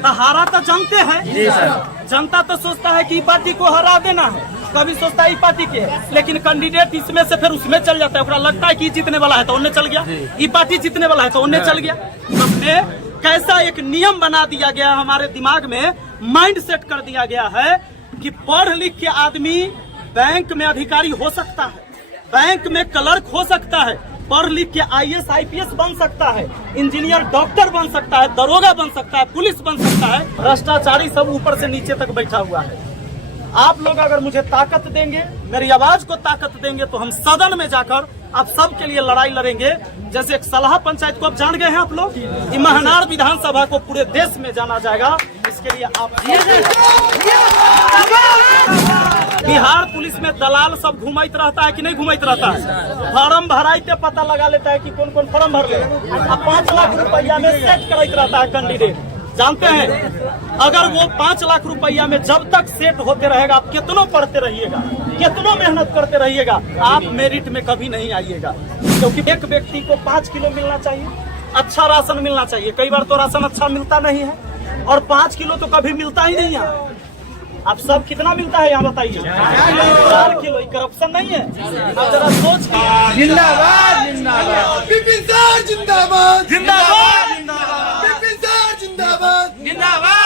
तो हारा तो जानते हैं, जनता तो सोचता है कि ई पार्टी को हरा देना है, कभी सोचता है ई पार्टी के, लेकिन कैंडिडेट इसमें से फिर उसमें चल जाता है। लगता है कि जीतने वाला है तो उन्हें चल गया, ई पार्टी जीतने वाला है तो उन्हें चल गया। सबने कैसा एक नियम बना दिया गया, हमारे दिमाग में माइंड सेट कर दिया गया है कि पढ़ लिख के आदमी बैंक में अधिकारी हो सकता है, बैंक में क्लर्क हो सकता है, पढ़ लिख के IAS IPS बन सकता है, इंजीनियर डॉक्टर बन सकता है, दरोगा बन सकता है, पुलिस बन सकता है। भ्रष्टाचारी सब ऊपर से नीचे तक बैठा हुआ है। आप लोग अगर मुझे ताकत देंगे, मेरी आवाज को ताकत देंगे, तो हम सदन में जाकर आप सबके लिए लड़ाई लड़ेंगे। जैसे एक सलाह पंचायत को आप जान गए हैं आप लोग, महनार विधानसभा को पूरे देश में जाना जाएगा। इसके लिए आप बिहार पुलिस में दलाल सब घुमाइत रहता है कि नहीं घुमाइत रहता है? फॉर्म भराइते पता लगा लेता है कि कौन कौन फॉर्म भर ले। 5 लाख रुपया में सेट कराइत रहता है कैंडिडेट, जानते हैं? अगर वो 5 लाख रुपया में जब तक सेट होते रहेगा, आप कितनों पढ़ते रहिएगा, कितनों मेहनत करते रहिएगा, आप मेरिट में कभी नहीं आइएगा। क्योंकि एक व्यक्ति को 5 किलो मिलना चाहिए, अच्छा राशन मिलना चाहिए। कई बार तो राशन अच्छा मिलता नहीं है, और 5 किलो तो कभी मिलता ही नहीं है। आप सब कितना मिलता है यहाँ बताइए? 4 किलो। करप्शन नहीं है? आप जरा सोच के जिंदाबाद जिंदाबाद विपिन सर जिंदाबाद जिंदाबाद जिंदाबाद विपिन सर जिंदाबाद जिंदाबाद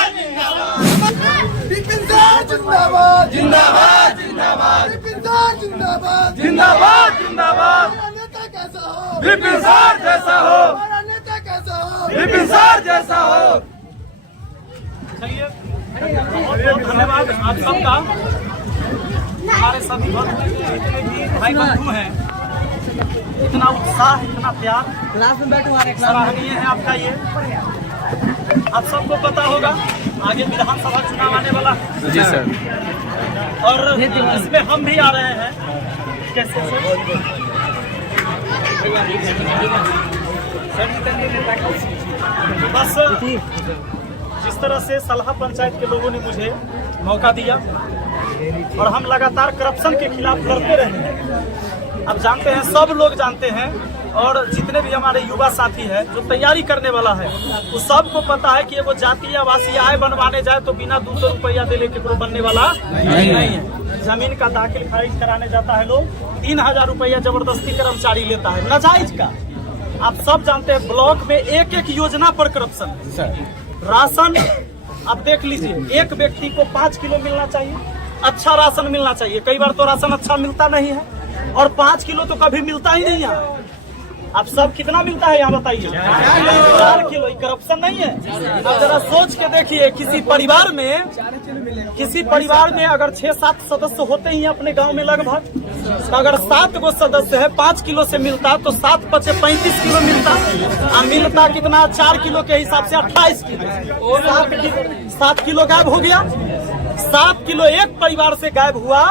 विपिन सर जिंदाबाद जिंदाबाद जिंदाबाद विपिन सर जिंदाबाद जिंदाबाद जिंदाबाद। हमारा नेता कैसा हो? विपिन सर जैसा हो, हमारा नेता कैसा हो? विपिन सर जैसा हो। चलिए, बहुत बहुत धन्यवाद आप सबका। हमारे सभी जितने भी भाई बंधु हैं, इतना उत्साह, इतना प्यार, सराहनीय है आपका ये। आप सबको पता होगा आगे विधानसभा चुनाव आने वाला है। जी सर। और इसमें हम भी आ रहे हैं। कैसे बस जिस तरह से सलाह पंचायत के लोगों ने मुझे मौका दिया और हम लगातार करप्शन के खिलाफ लड़ते रहे हैं। अब जानते हैं, सब लोग जानते हैं, और जितने भी हमारे युवा साथी हैं जो तैयारी करने वाला है, उस सबको पता है कि वो जातीय आवासीय आय बनवाने जाए तो बिना 200 रुपया दे लेके बनने वाला नहीं है। जमीन का दाखिल खारिज कराने जाता है लोग, 3000 रुपया जबरदस्ती कर्मचारी लेता है, नाजायज का। आप सब जानते हैं, ब्लॉक में एक एक योजना पर करप्शन है। राशन आप देख लीजिए, एक व्यक्ति को 5 किलो मिलना चाहिए, अच्छा राशन मिलना चाहिए। कई बार तो राशन अच्छा मिलता नहीं है, और 5 किलो तो कभी मिलता ही नहीं है। आप सब कितना मिलता है यहाँ बताइए? 4 किलो। करप्शन नहीं है? आप जरा सोच के देखिए, किसी परिवार में अगर 6-7 सदस्य होते ही अपने गांव में लगभग, तो अगर 7 गो सदस्य है, 5 किलो से मिलता तो 7 × 5 = 35 किलो मिलता। मिलता कितना? 4 किलो के हिसाब से 28 किलो। 7 किलो गायब हो गया। 7 किलो एक परिवार से गायब हुआ।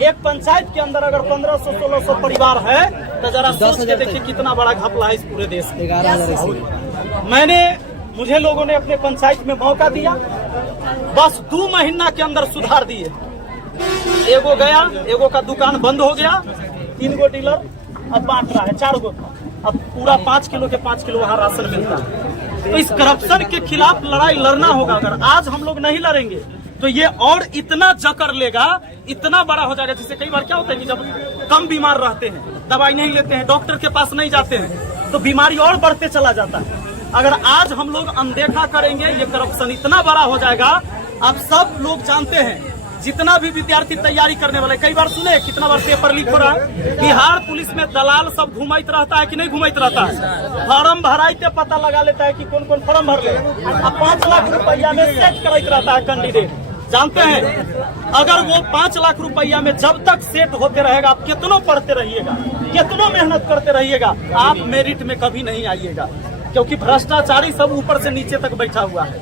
एक पंचायत के अंदर अगर 1500-1600 परिवार है, तो जरा सोच के देखिए कितना बड़ा घपला है इस पूरे देश में। मुझे लोगों ने अपने पंचायत में मौका दिया, बस 2 महीना के अंदर सुधार दिए। एगो गया, एगो का दुकान बंद हो गया, 3 गो डीलर अब बांट रहा है, 4 गो का अब पूरा 5 किलो के 5 किलो वहाँ राशन मिलता है। तो इस करप्शन के खिलाफ लड़ाई लड़ना होगा। अगर आज हम लोग नहीं लड़ेंगे तो ये और इतना जकड़ लेगा, इतना बड़ा हो जाएगा। जैसे कई बार क्या होता है कि जब कम बीमार रहते हैं, दवाई नहीं लेते हैं, डॉक्टर के पास नहीं जाते हैं, तो बीमारी और बढ़ते चला जाता है। अगर आज हम लोग अनदेखा करेंगे, ये करप्शन इतना बड़ा हो जाएगा। आप सब लोग जानते हैं, जितना भी विद्यार्थी तैयारी करने वाले, कई बार सुने कितना बार पेपर लीक हो रहा है। बिहार पुलिस में दलाल सब घुमाइत रहता है कि नहीं घुमाइत रहता है? फॉर्म भराइते पता लगा लेता है कि कौन कौन फॉर्म भर ले। 5 लाख रुपया में सेट कराइत रहता है कैंडिडेट, जानते हैं? अगर वो 5 लाख रुपया में जब तक सेट होते रहेगा, आप कितनों पढ़ते रहिएगा, कितनों मेहनत करते रहिएगा, आप मेरिट में कभी नहीं आइएगा। क्योंकि भ्रष्टाचारी सब ऊपर से नीचे तक बैठा हुआ है।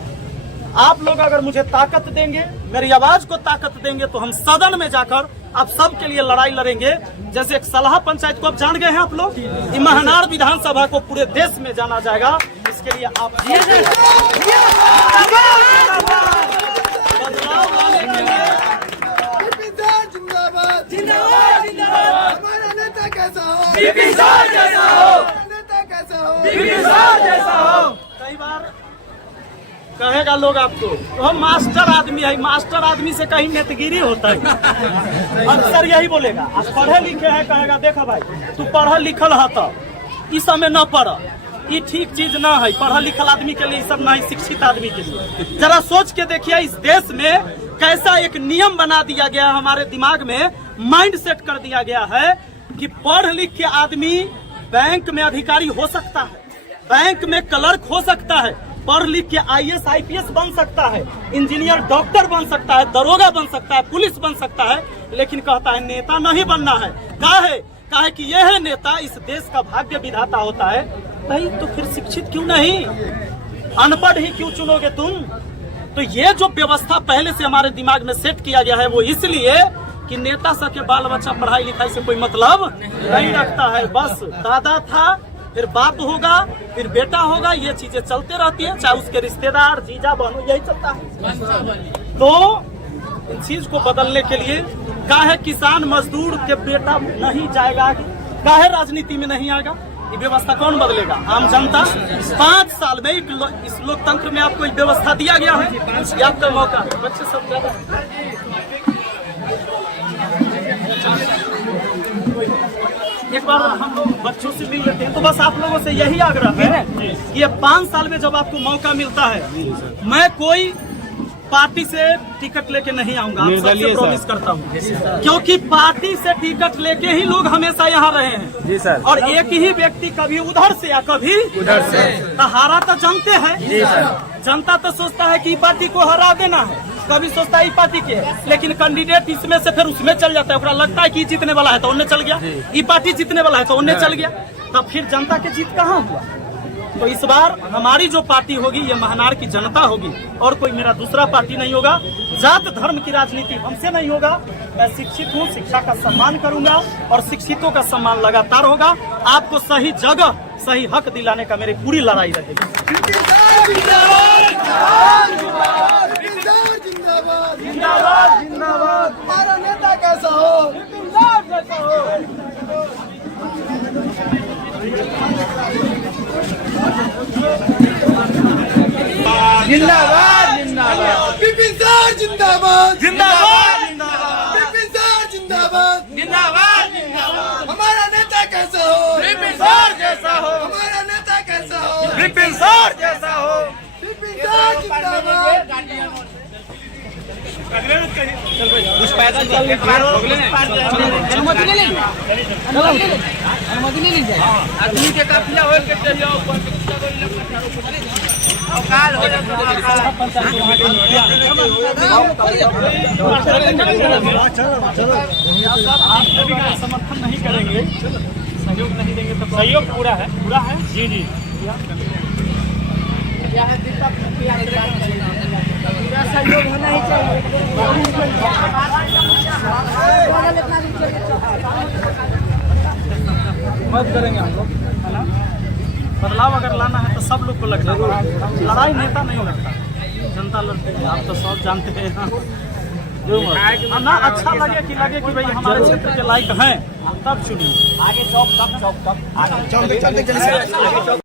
आप लोग अगर मुझे ताकत देंगे, मेरी आवाज को ताकत देंगे, तो हम सदन में जाकर आप सबके लिए लड़ाई लड़ेंगे। जैसे एक सलाह पंचायत को आप जान गए हैं आप लोग, महनार विधानसभा को पूरे देश में जाना जाएगा। इसके लिए आप बदलाव लाने के लिए विपिन सर जिंदाबाद जिंदाबाद जिंदाबाद। हमारा नेता कैसा हो? विपिन सर जैसा हो, हमारा नेता कैसा हो? विपिन सर जैसा हो। कई बार कहेगा लोग आपको वो मास्टर आदमी है, मास्टर आदमी से कहीं नेतगिरी होता है, अक्सर यही बोलेगा। आज पढ़े लिखे है कहेगा देखा भाई तू पढ़ल लिखल है तो इस समय न पढ़, ये ठीक चीज ना है। पढ़ल लिखल आदमी के लिए सब नहीं, शिक्षित आदमी के लिए। जरा सोच के देखिए इस देश में कैसा एक नियम बना दिया गया, हमारे दिमाग में माइंड सेट कर दिया गया है कि पढ़ लिख के आदमी बैंक में अधिकारी हो सकता है, बैंक में क्लर्क हो सकता है, पढ़ लिख के IAS IPS बन सकता है, इंजीनियर डॉक्टर बन सकता है, दरोगा बन सकता है, पुलिस बन सकता है, लेकिन कहता है नेता नहीं बनना है। काहे कि यह है नेता, इस देश का भाग्य विधाता होता है। भाई तो फिर शिक्षित क्यों नहीं, अनपढ़ ही क्यों चुनोगे तुम? तो ये जो व्यवस्था पहले से हमारे दिमाग में सेट किया गया है वो इसलिए कि नेता सब के बाल बच्चा पढ़ाई लिखाई से कोई मतलब नहीं रखता है। बस दादा था, फिर बाप होगा, फिर बेटा होगा, ये चीजें चलते रहती है, चाहे उसके रिश्तेदार जीजा बहनों, यही चलता है। तो इन चीज को बदलने के लिए काहे किसान मजदूर के बेटा नहीं जाएगा, काहे राजनीति में नहीं आएगा, ये व्यवस्था कौन बदलेगा? आम जनता। 5 साल में इस लोकतंत्र में आपको व्यवस्था दिया गया है, ये आपका मौका। बच्चे सब ज्यादा एक बार हम लोग बच्चों से मिल लेते हैं, तो बस आप लोगों से यही आग्रह है कि ये 5 साल में जब आपको मौका मिलता है, मैं कोई पार्टी से टिकट लेके नहीं आऊंगा, आप सबसे प्रॉमिस करता हूँ, क्योंकि पार्टी से टिकट लेके ही लोग हमेशा यहाँ रहे हैं जी सर। और एक ही व्यक्ति कभी उधर से या कभी उधर से, तो हारा तो जानते हैं जी सर। जनता तो सोचता है कि पार्टी को हरा देना है, कभी सोचता है पार्टी के, लेकिन कैंडिडेट इसमें से फिर उसमें चल जाता है, लगता है कि जीतने वाला है तो उन्हें चल गया, ये पार्टी जीतने वाला है तो उन्हें चल गया, तब फिर जनता की जीत कहाँ हुआ? तो इस बार हमारी जो पार्टी होगी ये महनार की जनता होगी, और कोई मेरा दूसरा पार्टी नहीं होगा। जात धर्म की राजनीति हमसे नहीं होगा। मैं शिक्षित हूँ, शिक्षा का सम्मान करूंगा और शिक्षितों का सम्मान लगातार होगा। आपको सही जगह सही हक दिलाने का मेरी पूरी लड़ाई रहेगी। जिंदाबाद जिंदाबाद जिंदाबाद। हमारा नेता कैसा हो, जैसा हो। जिंदाबाद जिंदाबाद विपिन सर जिंदाबाद जिंदाबाद जिंदाबाद विपिन सर जिंदाबाद जिंदाबाद जिंदाबाद। हमारा नेता कैसा हो, विपिन सर जैसा हो, हमारा नेता कैसा हो, विपिन सर जैसा हो। विपिन सर जिंदाबाद। कुछ पैदल चल आदमी के काफिला हो के चलिए अकाल हो समर्थन नहीं करेंगे, सहयोग नहीं देंगे तो सहयोग पूरा है जी जी। सहयोग होना ही चाहिए। मदद करेंगे हम लोग, है ना। बदलाव अगर लाना है तो सब लोग को लगना है, लड़ाई नेता नहीं लगता, जनता लड़ती है। आप तो सब जानते हैं ना। अच्छा लगे कि भाई हमारे क्षेत्र के लायक हैं, तब चुनिए। आगे चौक तक